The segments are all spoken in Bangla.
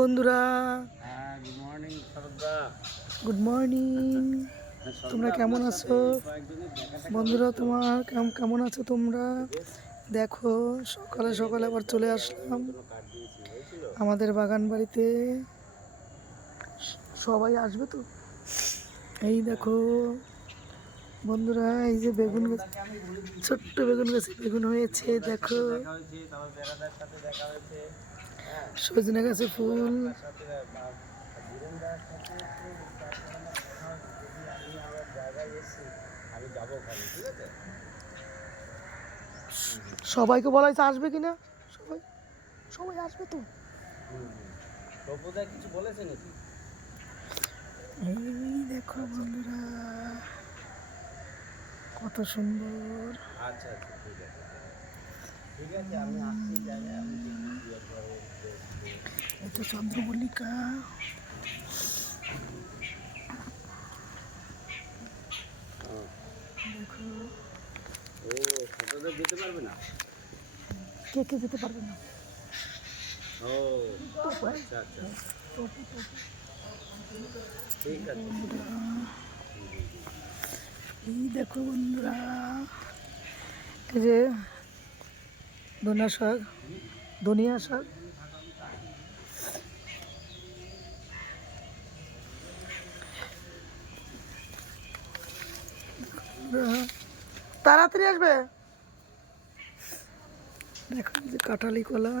বন্ধুরা, গুড মর্নিং সরদা। Good morning. তোমরা কেমন আছো বন্ধুরা? তোমার কেমন আছো তোমরা? দেখো, সকালে সকালে আবার চলে আসলাম আমাদের বাগান বাড়িতে। সবাই আসবে তো। এই দেখো বন্ধুরা, এই যে বেগুন গাছ, ছোট্ট বেগুন গাছে বেগুন হয়েছে। দেখো, সজনে গাছে ফুল। সবাইকে বলা হয়েছে আসবে কিনা। সবাই সবাই আসবে তো। কিছু বলেছে নাকি? এই দেখো বন্ধুরা, কত সুন্দর। আচ্ছা আচ্ছা, ঠিক আছে ঠিক আছে, আমি আসছি জায়গায়। আমি এটা চন্দ্রমল্লিকা। দেখো, ও সরদা যেতে পারবে না? কে কে যেতে পারবে না? ও আচ্ছা আচ্ছা, ঠিক আছে। এই দেখো বন্ধুরা, এই যে ধনিয়া শাক, ধনিয়া শাক। তাড়াতাড়ি আসবে। দেখো, এই যে কাঁঠালি কলা,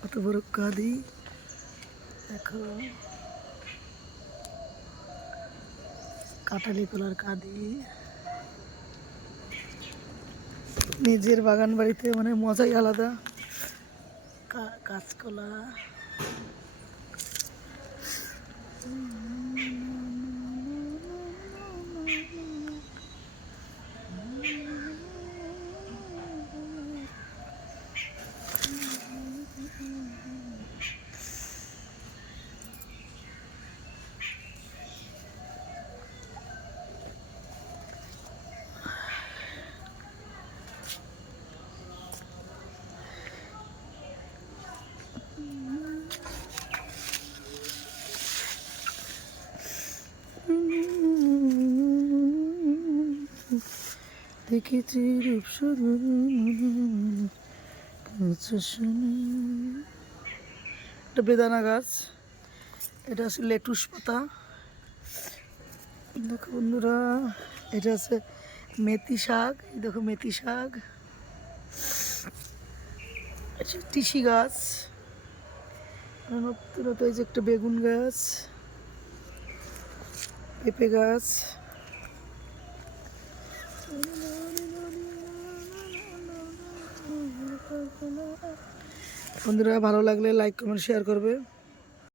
কত বড় কাঁদি। দেখো, কাঁঠালি কলার কাঁদি। নিজের বাগান বাড়িতে মানে মজাই আলাদা। কাঁচকলা। দেখেছি এটা বেদানা গাছ, এটা আছে লেটুস পাতা। দেখো বন্ধুরা, এটা আছে মেথি শাক। এই দেখো মেথি শাক। তিসি গাছ, নতুন এই যে একটা বেগুন গাছ, পেঁপে গাছ। বন্ধুরা, ভালো লাগলে লাইক কমেন্ট শেয়ার করবে।